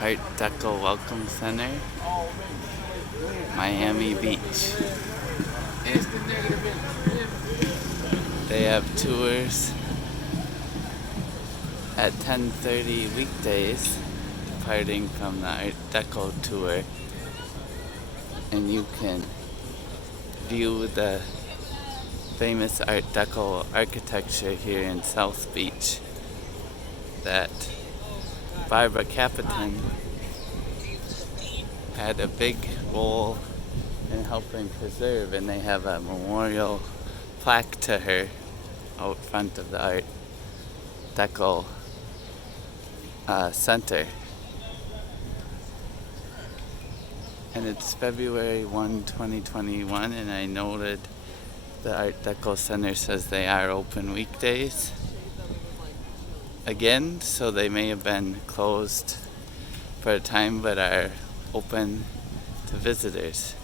Art Deco Welcome Center, Miami Beach. They have tours at 10:30 weekdays, departing from the Art Deco tour, and you can view the famous Art Deco architecture here in South Beach that Barbara Capitan had a big role in helping preserve, and they have a memorial plaque to her out front of the Art Deco Center. And it's February 1, 2021, and I noted the Art Deco Center says they are open weekdays again, so they may have been closed for a time but are open to visitors.